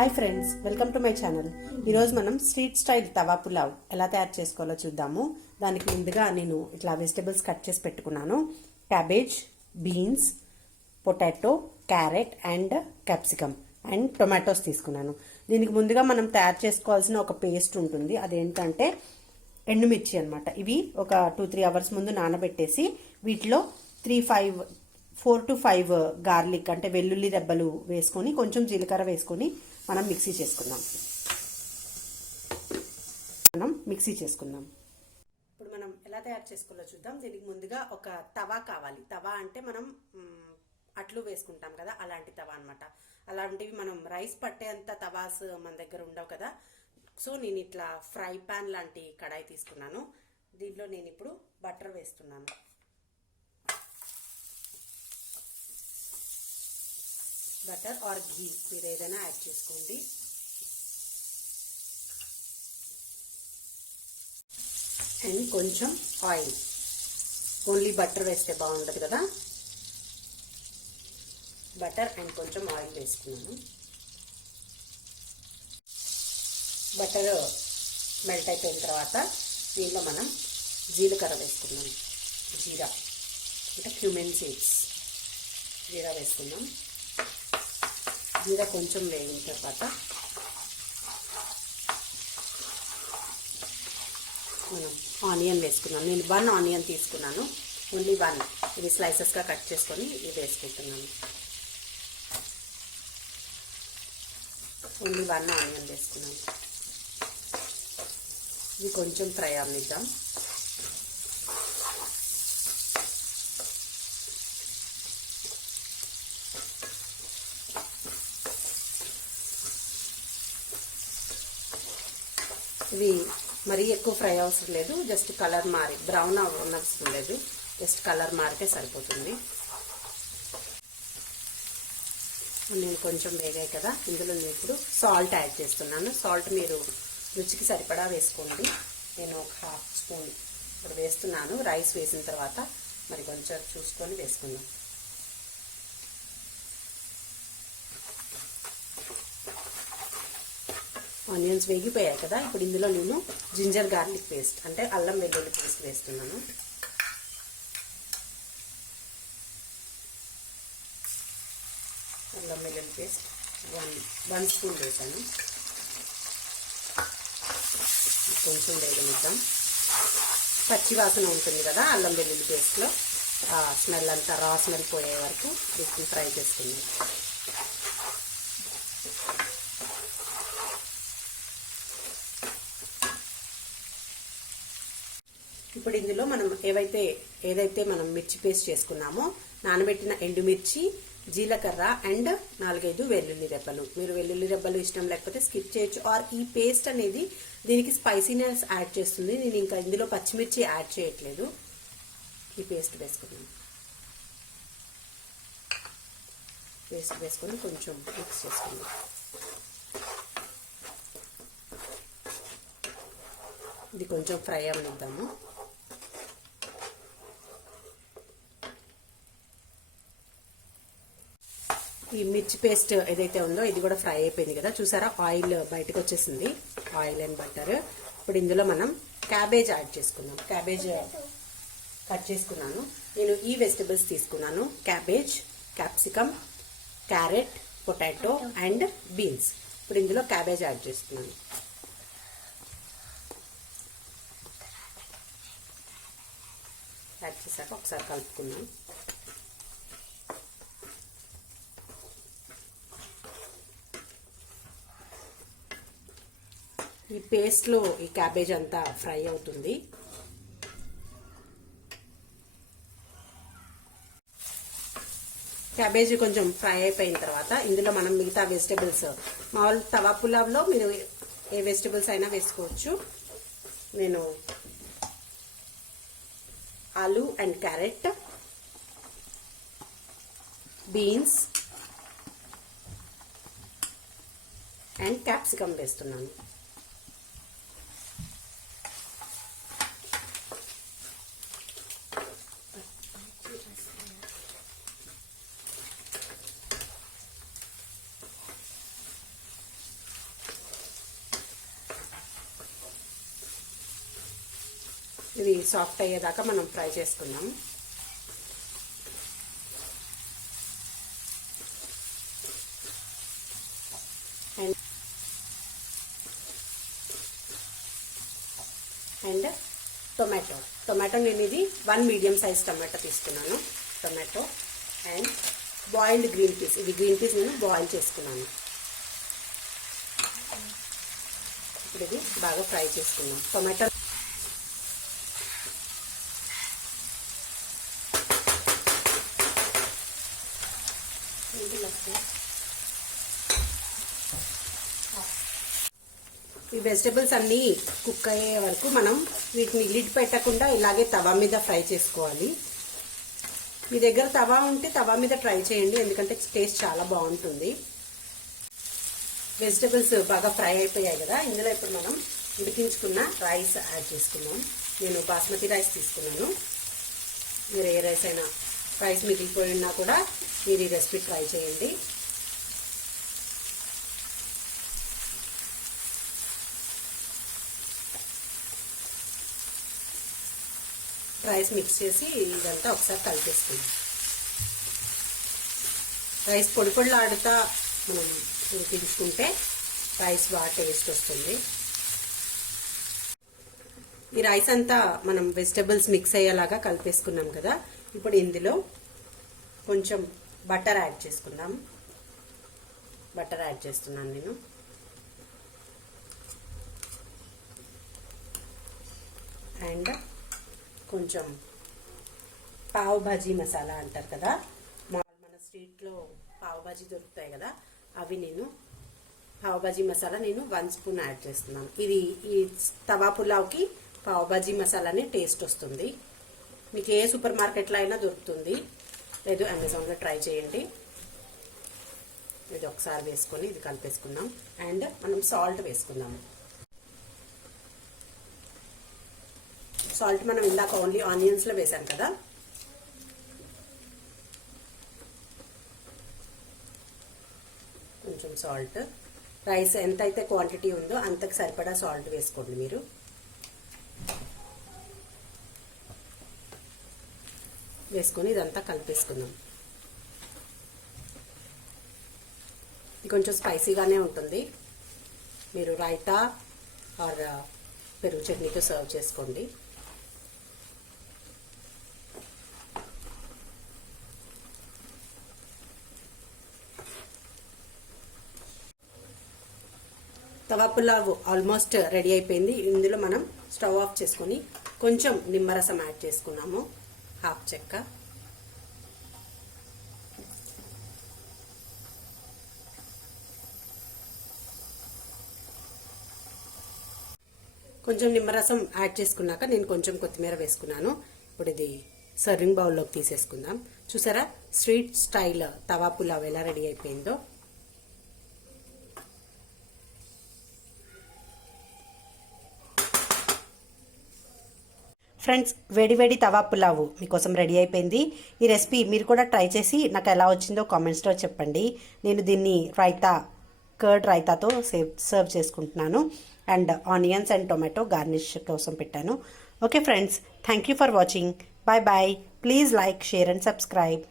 Hi friends, welcome to my channel. ఈరోజు మనం street style తవా పులావ్ ఎలా తయారు చేసుకోవాలో చూద్దాము. దానికి ముందుగా నేను ఇట్లా వెజిటబుల్స్ కట్ చేసి పెట్టుకున్నాను. Cabbage, beans, potato, carrot and capsicum and tomatoes తీసుకున్నాను. దీనికి ముందుగా మనం తయారు చేసుకోవాల్సిన ఒక పేస్ట్ ఉంటుంది. అదేంటంటే ఎండుమిర్చి అనమాట. ఇవి ఒక 2-3 అవర్స్ ముందు నానబెట్టేసి వీటిలో 4 to 5 గార్లిక్ అంటే వెల్లుల్లి రెబ్బలు వేసుకొని కొంచెం జీలకర్ర వేసుకొని మనం మిక్సీ చేసుకుందాం. ఇప్పుడు మనం ఎలా తయారు చేసుకోవాలో చూద్దాం. దీనికి ముందుగా ఒక తవా కావాలి. తవా అంటే మనం అట్లు వేసుకుంటాం కదా, అలాంటి తవా అనమాట. అలాంటివి మనం రైస్ పట్టేంత తవాస్ మన దగ్గర ఉండవు కదా. సో నేను ఇట్లా ఫ్రై పాన్ లాంటి కడాయి తీసుకున్నాను. దీంట్లో నేను ఇప్పుడు బటర్ వేస్తున్నాను. బటర్ ఆర్ ఘీ మీరు ఏదైనా యాడ్ చేసుకోండి. అండ్ కొంచెం ఆయిల్. ఓన్లీ బటర్ వేస్తే బాగుండదు కదా. బటర్ అండ్ కొంచెం ఆయిల్ వేసుకున్నాను. బటర్ మెల్ట్ అయిపోయిన తర్వాత దీంట్లో మనం జీలకర్ర వేసుకున్నాం. జీరా అంటే క్యూమిన్ సీడ్స్. జీరా వేసుకున్నాం. జీరా కొంచెం వేగిన తర్వాత మనం ఆనియన్ వేసుకున్నాం. నేను 1 ఆనియన్ తీసుకున్నాను. ఓన్లీ 1. ఇది స్లైసెస్గా కట్ చేసుకొని ఇది వేసుకుంటున్నాను. ఓన్లీ 1 ఆనియన్ వేసుకున్నాను. ఇది కొంచెం ఫ్రై అవనిద్దాం. ఇవి మరీ ఎక్కువ ఫ్రై అవసరం లేదు. జస్ట్ కలర్ మారి బ్రౌన్ అవసరం లేదు. జస్ట్ కలర్ మారితే సరిపోతుంది. నేను కొంచెం వేగాయి కదా, ఇందులో నేను ఇప్పుడు సాల్ట్ యాడ్ చేస్తున్నాను. సాల్ట్ మీరు రుచికి సరిపడా వేసుకోండి. నేను ఒక 1/2 స్పూన్ ఇప్పుడు వేస్తున్నాను. రైస్ వేసిన తర్వాత మరి కొంచెం చూసుకొని వేసుకుందాం. ఆనియన్స్ వేగిపోయాయి కదా. ఇప్పుడు ఇందులో నేను జింజర్ గార్లిక్ పేస్ట్ అంటే అల్లం వెల్లుల్లి పేస్ట్ వేస్తున్నాను. అల్లం వెల్లుల్లి పేస్ట్ 1 స్పూన్ వేసాను. కొంచెం వేగనిద్దాం. పచ్చి వాసన ఉంటుంది కదా అల్లం వెల్లుల్లి పేస్ట్లో. ఆ స్మెల్ అంతా రా స్మెల్ పోయే వరకు వీటిని ఫ్రై చేసుకుందాం. ఇప్పుడు ఇందులో మనం ఏదైతే మనం మిర్చి పేస్ట్ చేసుకున్నామో, నానబెట్టిన ఎండుమిర్చి, జీలకర్ర అండ్ 4-5 వెల్లుల్లి రెబ్బలు. మీరు వెల్లుల్లి రెబ్బలు ఇష్టం లేకపోతే స్కిప్ చేయొచ్చు. ఆర్ ఈ పేస్ట్ అనేది దీనికి స్పైసీనెస్ యాడ్ చేస్తుంది. నేను ఇంకా ఇందులో పచ్చిమిర్చి యాడ్ చేయట్లేదు. ఈ పేస్ట్ వేసుకున్నాను. పేస్ట్ వేసుకొని కొంచెం మిక్స్ చేసుకున్నాం. ఇది కొంచెం ఫ్రై అవనిద్దాము. ఈ మిర్చి పేస్ట్ ఏదైతే ఉందో ఇది కూడా ఫ్రై అయిపోయింది కదా. చూసారా ఆయిల్ బయటకు వచ్చేసింది. Oil and butter. ఇప్పుడు ఇందులో మనం క్యాబేజ్ యాడ్ చేసుకున్నాం. క్యాబేజ్ కట్ చేసుకున్నాను. నేను ఈ వెజిటబుల్స్ తీసుకున్నాను. Cabbage, capsicum, carrot, potato and beans. ఇప్పుడు ఇందులో క్యాబేజ్ యాడ్ చేస్తున్నాను. యాడ్ చేశాక ఒకసారి కలుపుకున్నాను. ఈ పేస్ట్లో ఈ క్యాబేజ్ అంతా ఫ్రై అవుతుంది. క్యాబేజీ కొంచెం ఫ్రై అయిపోయిన తర్వాత ఇందులో మనం మిగతా వెజిటబుల్స్, మామూలు తవా పులావ్లో మీరు ఏ వెజిటబుల్స్ అయినా వేసుకోవచ్చు. నేను ఆలు and carrot, beans and capsicum వేస్తున్నాను. ఇది సాఫ్ట్ అయ్యేదాకా మనం ఫ్రై చేసుకుందాం. అండ్ టొమాటో నేను ఇది 1 మీడియం సైజ్ టొమాటో తీసుకున్నాను. Tomato and boiled green peas, ఇది గ్రీన్ పీస్ నేను బాయిల్ చేసుకున్నాను. ఇప్పుడు ఇది బాగా ఫ్రై చేసుకున్నాం. టొమాటో ఈ వెజిటబుల్స్ అన్నీ కుక్ అయ్యే వరకు మనం వీటిని లిడ్ పెట్టకుండా ఇలాగే తవా మీద ఫ్రై చేసుకోవాలి. మీ దగ్గర తవా ఉంటే తవా మీద ట్రై చేయండి, ఎందుకంటే టేస్ట్ చాలా బాగుంటుంది. వెజిటబుల్స్ బాగా ఫ్రై అయిపోయాయి కదా, ఇందులో ఇప్పుడు మనం ఉడికించుకున్న రైస్ యాడ్ చేసుకున్నాం. నేను బాస్మతి రైస్ తీసుకున్నాను. మీరు ఏ రైస్ అయినా, రైస్ మిగిలిపోయినా కూడా మీరు ఈ రెసిపీ ట్రై చేయండి. రైస్ మిక్స్ చేసి ఇదంతా ఒకసారి కలిపేసుకుందాం. రైస్ పొడి పొడిలాడుతా మనం ఉడికించుకుంటే రైస్ బాగా టేస్ట్ వస్తుంది. ఈ రైస్ అంతా మనం వెజిటబుల్స్ మిక్స్ అయ్యేలాగా కలిపేసుకున్నాం కదా, ఇప్పుడు ఇందులో కొంచెం బటర్ యాడ్ చేసుకుందాం. బటర్ యాడ్ చేస్తున్నాను నేను. అండ్ కొంచెం పావ్ భాజీ మసాలా అంటారు కదా, మన స్ట్రీట్లో పావ్ భాజీ దొరుకుతాయి కదా, అవి నేను పావ్ భాజీ మసాలా నేను 1 స్పూన్ యాడ్ చేస్తున్నాను. ఇది ఈ తవా పులావ్కి పావ్ భాజీ మసాలానే టేస్ట్ వస్తుంది. మీకు ఏ సూపర్ మార్కెట్లో అయినా దొరుకుతుంది, లేదు అమెజాన్లో ట్రై చేయండి. ఇది ఒకసారి వేసుకొని ఇది కలిపేసుకుందాం. అండ్ మనం సాల్ట్ వేసుకుందాము. సాల్ట్ మనం ఇందాక ఓన్లీ ఆనియన్స్లో వేసాం కదా, కొంచెం సాల్ట్. రైస్ ఎంతైతే క్వాంటిటీ ఉందో అంతకు సరిపడా సాల్ట్ వేసుకోండి మీరు. వేసుకొని ఇదంతా కలిపేసుకుందాం. ఇది కొంచెం స్పైసీగానే ఉంటుంది. మీరు రైతా ఆర్ పెరుగు చట్నీతో సర్వ్ చేసుకోండి. తవా పులావ్ ఆల్మోస్ట్ రెడీ అయిపోయింది. ఇందులో మనం స్టవ్ ఆఫ్ చేసుకొని కొంచెం నిమ్మరసం యాడ్ చేసుకున్నాము, హాఫ్ చెక్క. కొంచెం నిమ్మరసం యాడ్ చేసుకున్నాక నేను కొంచెం కొత్తిమీర వేసుకున్నాను. ఇప్పుడు ఇది సర్వింగ్ బౌల్లోకి తీసేసుకుందాం. చూసారా స్ట్రీట్ స్టైల్ తవా పులావ్ ఎలా రెడీ అయిపోయిందో. ఫ్రెండ్స్, వేడి వేడి తవా పులావు మీకోసం రెడీ అయిపోయింది. ఈ రెసిపీ మీరు కూడా ట్రై చేసి నాకు ఎలా వచ్చిందో కామెంట్స్లో చెప్పండి. నేను దీన్ని కర్డ్ రైతాతో సర్వ్ చేసుకుంటున్నాను. And onions and tomato garnish కోసం పెట్టాను. Okay friends, thank you for watching. Bye bye. Please like, share and subscribe.